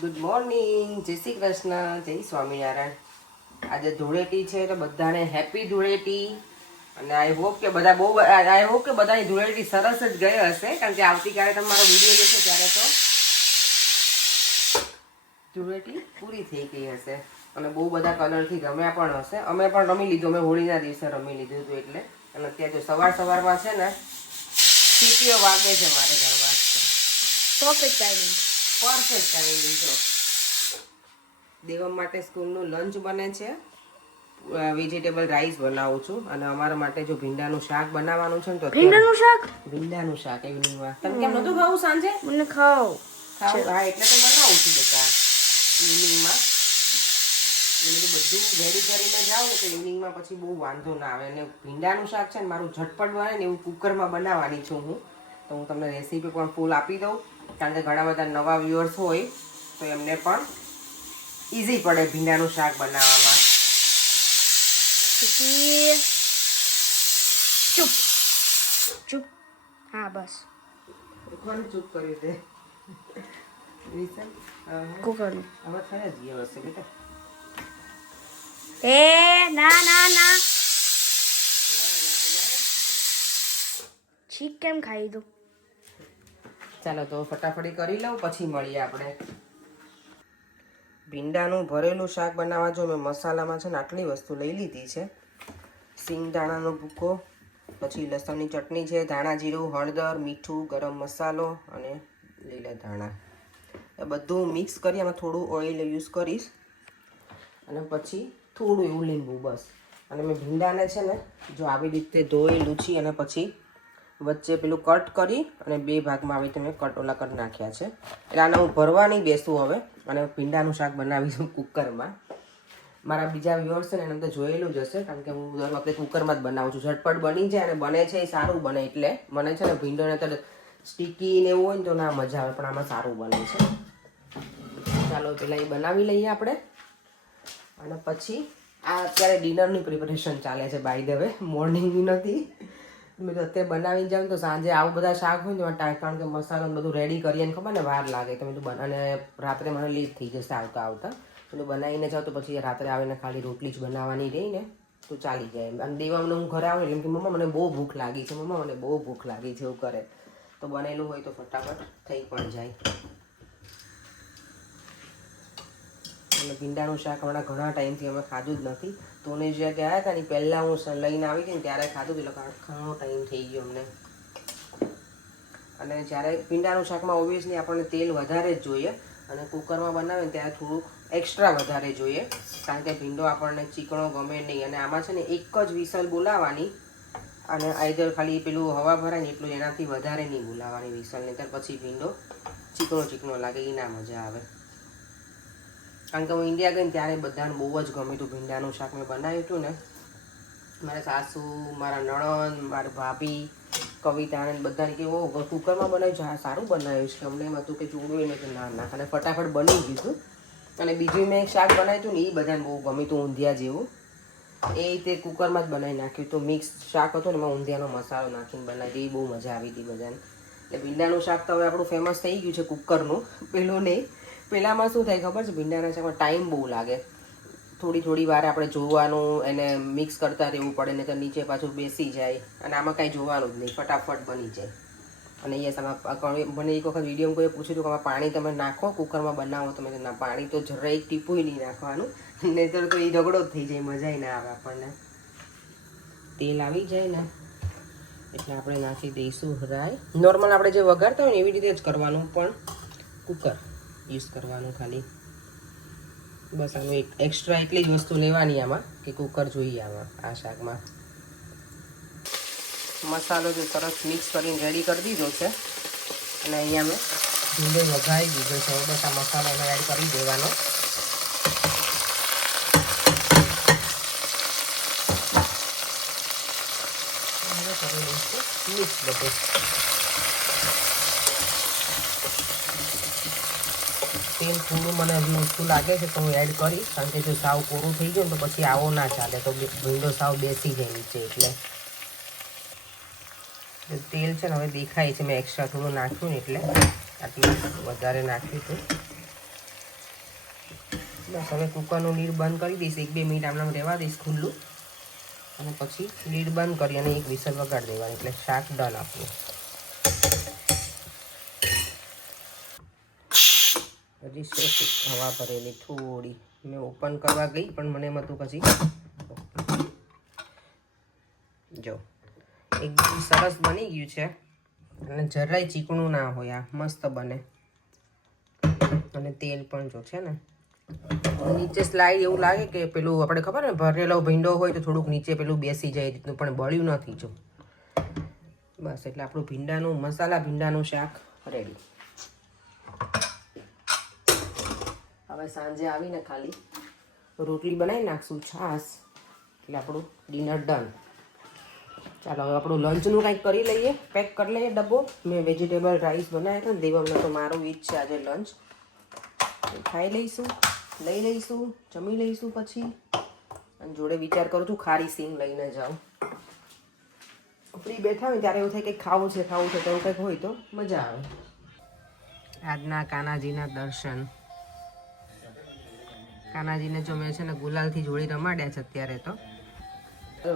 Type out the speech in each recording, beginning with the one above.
Good morning, જય શ્રી કૃષ્ણ, જય સ્વામિનારાયણ। આજે ધૂળેટી છે તો બધાને હેપી ધૂળેટી। અને આઈ હોપ કે બધાની ધૂળેટી સરસ જ ગઈ હશે, કારણ કે આવતીકાલે તમારો વિડીયો જોશો ત્યારે તો ધૂળેટી પૂરી થઈ ગઈ હશે અને બહુ બધા કલરથી રમ્યા પણ હશે। અમે પણ રમી લીધું, અમે હોળીના દિવસે રમી લીધું હતું એટલે। અને અત્યારે જો સવારમાં છે ને સીટીઓ વાગે છે મારે ઘરમાં। પરફેક્ટ ટાઈમિંગ જો દેવમ માટે સ્કૂલનું લંચ બને છે, વેજીટેબલ રાઈસ બનાવું છું અને અમારા માટે જો ભીંડાનું શાક બનાવવાનું છે ને, તો ભીંડાનું શાક ઇવનિંગમાં તમે કેમ નતું ખાવું સાંજે? મને ખાવ હા એટલે તો બનાવું છું બેટા ઇવનિંગમાં। બધું રેડી કરીને જાઉં ને તો ઇવનિંગમાં પછી બહુ વાંધો ના આવે। અને ભીંડાનું શાક છે ને મારું ઝટપટ બને ને એવું કુકરમાં બનાવવાની છું હું, તો હું તમને રેસીપી પણ ફૂલ આપી દઉં, કારણ કે ઘણા બધા નવા વ્યુઅર્સ હોય તો એમને પણ ઈઝી પડે ભીંડાનું શાક બનાવવામાં। ચૂપ ચૂપ, હા બસ કોણ ચૂપ કરી દે? કુકરનું હવે થઈ જ ગયો હશે બેટા। એ ના ના ના, છીક કેમ ખાઈ દઉં? ચાલો તો ફટાફટી કરી લઉં, પછી મળીએ આપણે। ભીંડાનું ભરેલું શાક બનાવવા જો મેં મસાલામાં છે ને આટલી વસ્તુ લઈ લીધી છે। સિંગદાણાનો ભૂકો, પછી લસણની ચટણી છે, ધાણા જીરું, હળદર, મીઠું, ગરમ મસાલો અને લીલા ધાણા, એ બધું મિક્સ કરી આમાં થોડું ઓઇલ યુઝ કરીશ અને પછી થોડું એવું લીંબુ બસ। અને મેં ભીંડાને છે ને જો આવી રીતે ધોઈ લૂછી અને પછી વચ્ચે પેલું કટ કરી અને બે ભાગમાં આવી રીતે મેં કટોલા કરી નાખ્યા છે। એટલે આને હું ભરવા નહીં બેસું હવે, અને ભીંડાનું શાક બનાવીશું કુકરમાં। મારા બીજા વ્યુઅર્સ છે ને એને તો જોયેલું જ હશે, કારણ કે હું દર વખતે કુકરમાં જ બનાવું છું, ઝટપટ બની જાય અને બને છે એ સારું બને। એટલે મને છે ને ભીંડોને તો સ્ટીકી ને એવું હોય ને તો ના મજા આવે, પણ આમાં સારું બને છે। ચાલો પહેલાં એ બનાવી લઈએ આપણે, અને પછી આ અત્યારે ડિનરની પ્રિપરેશન ચાલે છે, બાય ધ વે મોર્નિંગની નથી। મેં તો અત્યારે બનાવી જાઉં તો સાંજે આવું બધા શાક હોય ને કારણ કે મસાલો બધું રેડી કરીએ ને ખબર ને વાર લાગે, તો મેં તો અને રાત્રે મને લેટ થઈ જશે આવતા બધું બનાવીને જાઉં તો પછી રાત્રે આવીને ખાલી રોટલી જ બનાવવાની રહી ને તો ચાલી જાય। અને દેવામને હું ઘરે આવું એટલે કે મમ્મા મને બહુ ભૂખ લાગી છે, મમ્મા મને બહુ ભૂખ લાગી છે એવું કરે, તો બનેલું હોય તો ફટાફટ થઈ પણ જાય। અને ભીંડાનું શાક હમણાં ઘણા ટાઈમથી અમે ખાધું જ નથી, તો ને જ્યાં ગયા હતા ને પહેલાં હું લઈને આવી હતી ને ત્યારે ખાધું હતું, એટલે ઘણો ટાઈમ થઈ ગયો અમને। અને જ્યારે ભીંડાનું શાકમાં ઓબ્વિયસલી આપણને તેલ વધારે જ જોઈએ, અને કુકરમાં બનાવે ને ત્યારે થોડુંક એક્સ્ટ્રા વધારે જોઈએ, કારણ કે ભીંડો આપણને ચીકણો ગમે નહીં। અને આમાં છે ને એક જ વિસલ બોલાવવાની, અને આઈધર ખાલી પેલું હવા ભરાય ને એટલું, એનાથી વધારે નહીં બોલાવવાની વિસલ, નહીં ત્યાર પછી ભીંડો ચીકણો લાગે, એ ના મજા આવે। કારણ કે હું ઇન્ડિયા ગઈ ને ત્યારે બધાને બહુ જ ગમ્યું હતું ભીંડાનું શાક મેં બનાવ્યું હતું ને, મારા સાસુ, મારા નણંદ, મારા ભાભી, કવિતા બધાને કે ઓ કુકરમાં બનાવ્યું છે, સારું બનાવ્યું છે, અમને એમ હતું કે જોડું એને કે ના અને ફટાફટ બની ગયું હતું। અને બીજું મેં એક શાક બનાવ્યું હતું ને એ બધાને બહુ ગમ્યું હતું, ઊંધિયા જેવું, એ રીતે કુકરમાં જ બનાવી નાખ્યું હતું। મિક્સ શાક હતું ને એમાં ઊંધિયાનો મસાલો નાખીને બનાવી, એ બહુ મજા આવી હતી બધાને। એટલે ભીંડાનું શાક તો હવે આપણું ફેમસ થઈ ગયું છે કુકરનું, પેલું નહીં। પહેલાંમાં શું થાય ખબર છે, ભીંડાના શાકમાં ટાઈમ બહુ લાગે, થોડી વાર આપણે જોવાનું, એને મિક્સ કરતા રહેવું પડે, ને તો નીચે પાછું બેસી જાય, અને આમાં કાંઈ જોવાનું જ નહીં, ફટાફટ બની જાય। અને યસ આમાં મને એક વખત વિડીયોમાં કોઈએ પૂછ્યું હતું કે આમાં પાણી તમે નાખો કુકરમાં બનાવો, તમે ના પાણી તો જરાય એક ટીપું નહીં નાખવાનું, નહીંતર તો એ ઝઘડો જ થઈ જાય, મજા ના આવે આપણને। તેલ આવી જાય ને એટલે આપણે નાખી દઈશું રાઈ, નોર્મલ આપણે જે વઘારતા હોય ને એવી રીતે જ કરવાનું, પણ કુકર યુઝ કરવાનું ખાલી, બસ આનું એક એક્સ્ટ્રા એટલી જ વસ્તુ લેવાની આમાં કે કુકર જોઈએ આમાં આ શાકમાં। મસાલો જો સરસ મિક્સ કરીને રેડી કરી દીધો છે, અને અહીંયા મેં ભીંડો વઘારી દીધો છે, બસ આ મસાલો એડ કરી દેવાનો। કરી લઈશું મિક્સ બધું, તેલ થોડું મને હજી ઓછું લાગે છે તો હું એડ કરીશ, કારણ કે જો સાવ કોરું થઈ ગયું ને તો પછી આવો ના ચાલે, તો ભીંડો સાવ બેસી જાય નીચે। એટલે તેલ છે ને હવે દેખાય છે, મેં એક્સ્ટ્રા થોડું નાખ્યું ને એટલે આટલું વધારે નાખ્યું હતું। બસ હવે કુકરનું લીડ બંધ કરી દઈશ, 1-2 મિનિટ આમનામ રહેવા દઈશ ખુલ્લું, અને પછી લીડ બંધ કરી અને એક વિસલ વગાડી દેવાની, એટલે શાક ડન આપણું. હજી છે હવા ભરેલી થોડી, મેં ઓપન કરવા ગઈ પણ મને એમ હતું પછી જો એકદમ સરસ બની ગયું છે, અને જરાય ચીકણું ના હોય, આ મસ્ત બને. અને તેલ પણ જો છે ને નીચે સ્લાઈડ એવું લાગે કે પેલું આપણે ખબર ને ભરેલો ભીંડો હોય તો થોડુંક નીચે પેલું બેસી જાય રીતનું, પણ બળ્યું નથી જો. બસ એટલે આપણું ભીંડાનું મસાલા ભીંડાનું શાક રેડી. હવે સાંજે આવીને ખાલી રોટલી બનાવી નાખશું, છાશ, એટલે આપણું ડિનર ડન. ચાલો હવે આપણું લંચનું કંઈક કરી લઈએ, પેક કરી લઈએ ડબ્બો. મેં વેજીટેબલ રાઈસ બનાવ્યા હતા ને દેવમને, તો મારું ઈજ છે આજે લંચ. ખાઈ લઈશું, લઈ લઈશું, જમી લઈશું પછી. અને જોડે વિચાર કરું છું ખારી સિંગ લઈને જાઉં. ફ્રી બેઠા હોય ત્યારે એવું થાય કે ખાવું છે તો એવું કંઈક હોય તો મજા આવે. આજના કાનાજીના દર્શન. કાનાજીને જો મેં છે ને ગુલાલથી જોડી રમાડ્યા છે અત્યારે તો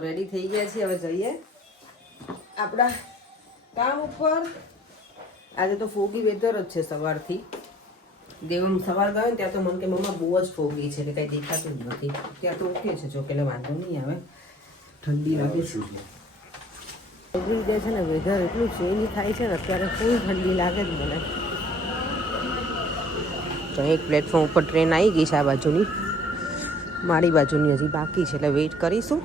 રેડી થઈ ગયા છીએ. હવે જઈએ આપણા કામ ઉપર. આજે તો ફોગી વેધર જ છે સવારથી. દેવમ સવાર ગયો ને ત્યાં તો મને કે મમ્મા બહુ જ ફોગી છે, એટલે કંઈ દેખાતું જ નથી. ત્યાં તો ઓકે છે, જો કે વાંધો નહીં આવે, ઠંડી લાગે છે. એવરી ડે છે ને વેધર એટલું ચેન્જ થાય છે ને, અત્યારે ફૂલ ઠંડી લાગે જ મને. તો એક પ્લેટફોર્મ ઉપર ટ્રેન આવી ગઈ છે આ બાજુની, મારી બાજુની હજી બાકી છે, એટલે વેઇટ કરીશું.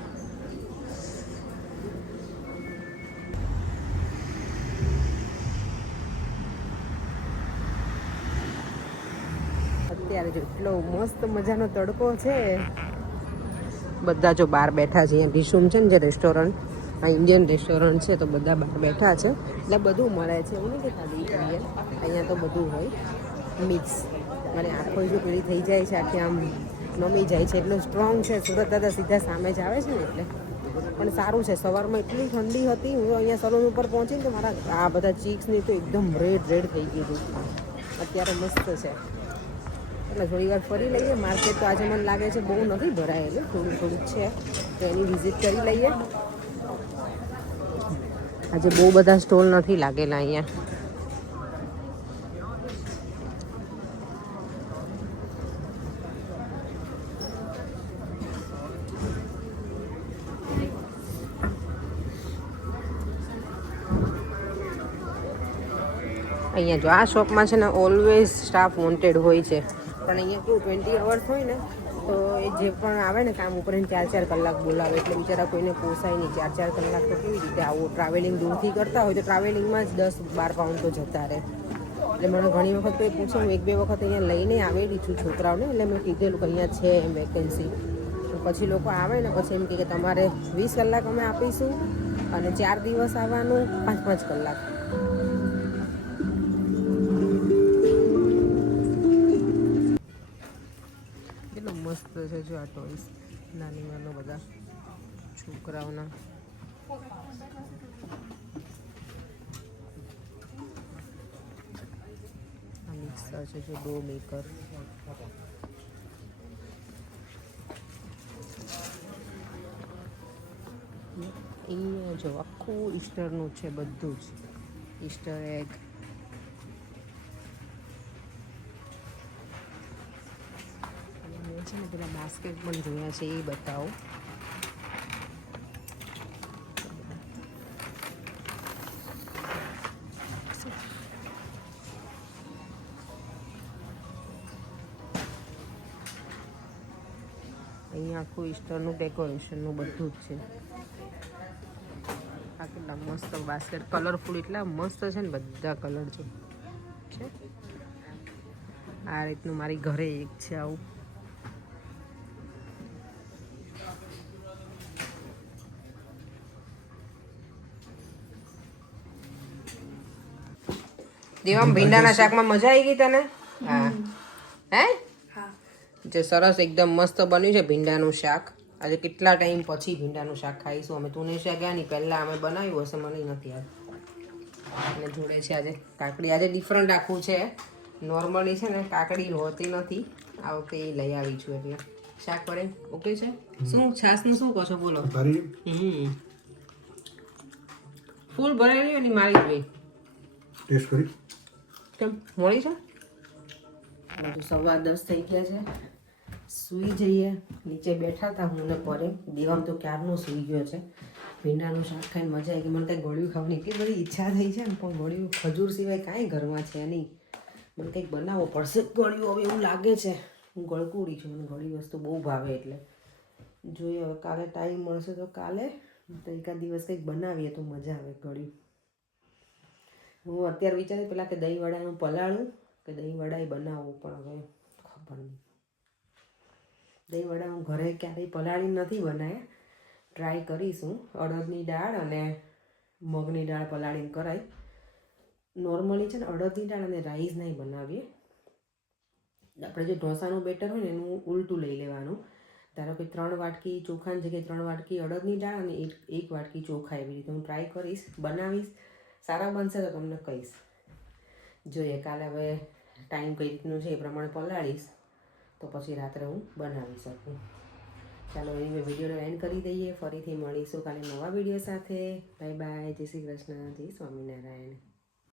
અત્યારે જો એટલો મસ્ત મજાનો તડકો છે, બધા જો બહાર બેઠા છે. અહીંયા ભીશુમ છે ને જે રેસ્ટોરન્ટ, આ ઇન્ડિયન રેસ્ટોરન્ટ છે, તો બધા બહાર બેઠા છે, એટલે બધું મળે છે. એવું નહીં કે ખાલી ઇન્ડિયન, અહીંયા તો બધું હોય મિક્સ. અને આંખો જો પેલી થઈ જાય છે, આખી આમ નમી જાય છે, એટલું સ્ટ્રોંગ છે. સુરત દાદા સીધા સામે જ આવે છે ને એટલે. પણ સારું છે, સવારમાં એટલી ઠંડી હતી, હું અહીંયા સલૂન ઉપર પહોંચીને તો મારા આ બધા ચીક્સની તો એકદમ રેડ થઈ ગઈ હતી. અત્યારે મસ્ત છે, એટલે થોડી વાર ફરી લઈએ. માર્કેટ તો આજે મને લાગે છે બહુ નથી ભરાયેલું, થોડું છે, તો એની વિઝિટ કરી લઈએ. આજે બહુ બધા સ્ટોલ નથી લાગેલા અહીંયા. અહીંયા જો આ શોપમાં છે ને ઓલવેઝ સ્ટાફ વોન્ટેડ હોય છે, પણ અહીંયા કેવું 20 અવર્સ હોય ને, તો એ જે પણ આવે ને કામ ઉપર 4 કલાક બોલાવે, એટલે બિચારા કોઈને પોસાય નહીં. 4 કલાક તો કેવી રીતે આવો ટ્રાવેલિંગ દૂરથી કરતા હોય તો ટ્રાવેલિંગમાં જ 10-12 પાઉન્ડ તો જતા રહે. એટલે મને ઘણી વખત તો એ પૂછે, હું 1-2 વખત અહીંયા લઈને આવેલી છું છોકરાઓને, એટલે મેં કીધેલું કે અહીંયા છે એમ વેકેન્સી. પછી લોકો આવે ને પછી એમ કે તમારે 20 કલાક અમે આપીશું, અને 4 દિવસ આવવાનું, 5-5 કલાક. મસ્ત છે જો આ ટોયસ, નાના બધા છોકરાઓના. આ મિક્સર છે જો ડો મેકર. અહીંયા જો આખું ઈસ્ટરનું છે બધું જ, ઈસ્ટર એગ. છે ને પેલા બાસ્કેટ પણ જોયા છે, એ બતાવો. અહીંયા આખું ઈસ્ટરનું ડેકોરેશનનું બધું જ છે. આ કેટલા મસ્ત બાસ્કેટ, કલરફુલ એટલા મસ્ત છે ને, બધા કલર છે. આ રીતનું મારી ઘરે એક છે આવું. દેવામ ભીંડાના શાકમાં મજા આવી ગઈ તને? હા. હે? જે સરસ એકદમ મસ્ત બન્યું છે ભીંડાનું શાક. આજે કેટલા ટાઈમ પછી ભીંડાનું શાક ખાઈશું અમે. તુનેશા ગયા ની પહેલાં અમે બનાવ્યું હશે, મને નથી યાદ. અને જોડે છે આજે કાકડી. આજે ડિફરન્ટ આખું છે. નોર્મલી છે ને કાકડી હોતી નથી, આ વખતે એ લઈ આવી છું એટલે શાક વડે ઓકે છે. શું છાસનું શું કહો છો બોલો? ફૂલ ભરાઈ રહ્યું ને મારી જોઈ ટેસ્ટ કરી કેમ મળી છે? તો 10:15 થઈ ગયા છે. સૂઈ જઈએ. નીચે બેઠા હતા હું ને પરે. દેવામ તો ક્યારનો સૂઈ ગયો છે. ભીંડાનું શાક ખાઈને મજા આવી ગઈ. મને કંઈક ગળ્યું ખાવાની એટલી બધી ઈચ્છા થઈ છે ને, પણ ગળ્યું ખજૂર સિવાય કાંઈ ઘરમાં છે નહીં. મને કંઈક બનાવવો પડશે ગળ્યું હવે એવું લાગે છે. હું ગળકુડી છું, મને ગળી વસ્તુ બહુ ભાવે એટલે જોઈએ હવે કાલે ટાઈમ મળશે તો કાલે તો એકાદ દિવસ કંઈક બનાવીએ તો મજા આવે ગળ્યું. હું અત્યારે વિચારી પેલા કે દહીં વડાનું પલાળું કે દહીં વડા બનાવવું, પણ હવે ખબર નહીં. દહીં વડા હું ઘરે ક્યારેય પલાળી નથી બનાવ્યા. ટ્રાય કરીશું. અડદની દાળ અને મગની દાળ પલાળીને કરાય. નોર્મલી છે ને અડદની દાળ અને રાઈસ નહીં બનાવીએ. આપણે જે ઢોસાનું બેટર હોય ને એનું ઉલટું લઈ લેવાનું. ધારો કે 3 વાટકી ચોખાની જગ્યાએ 3 વાટકી અડદની દાળ અને 1 વાટકી ચોખા, એવી રીતે હું ટ્રાય કરીશ, બનાવીશ. સારા બનશે તો તમને કહીશ. જોઈએ કાલે હવે ટાઈમ કઈ રીતનું છે એ પ્રમાણે પલાળીશ તો પછી રાત્રે હું બનાવી શકું. ચાલો એની મેં વિડીયોને એન્ડ કરી દઈએ. ફરીથી મળીશું કાલે નવા વિડીયો સાથે. Bye bye. જય શ્રી કૃષ્ણ. જય સ્વામિનારાયણ.